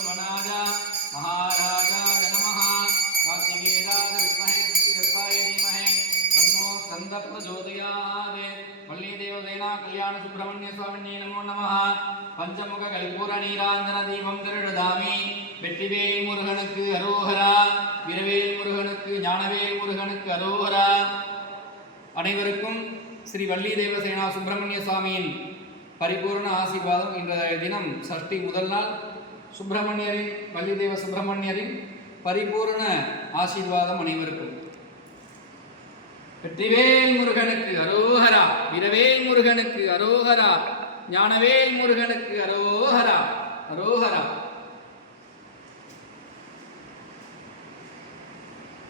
वनाजा महाराजाय नमः। वाग्निवेदाय विद्महे सत्यगताय धीमहि तन्नो स्कन्दः प्रचोदयात् वल्लीदेवसेना कल्याणसुब्रह्मण्यस्वामिन्ये नमो नमः। பஞ்சமுகல்பூரநீராஞ்சனதீபம் திருடதாமி வெற்றிவேல் முருகனுக்கு அரோகரா விரவேல் முருகனுக்கு ஞானவேல் முருகனுக்கு அரோகரா அனைவருக்கும் ஸ்ரீ வள்ளி தேவசேனா சுப்பிரமணிய சுவாமியின் பரிபூர்ண ஆசீர்வாதம் இன்றைய தினம் சஷ்டி முதல் நாள் சுப்பிரமணியரின் வள்ளிதேவ சுப்பிரமணியரின் பரிபூர்ண ஆசீர்வாதம் அனைவருக்கும். வெற்றிவேல் முருகனுக்கு அரோகரா வீரவேல் முருகனுக்கு அரோகரா ஞானவேல் முருகனுக்கு அரோகரா அரோகரா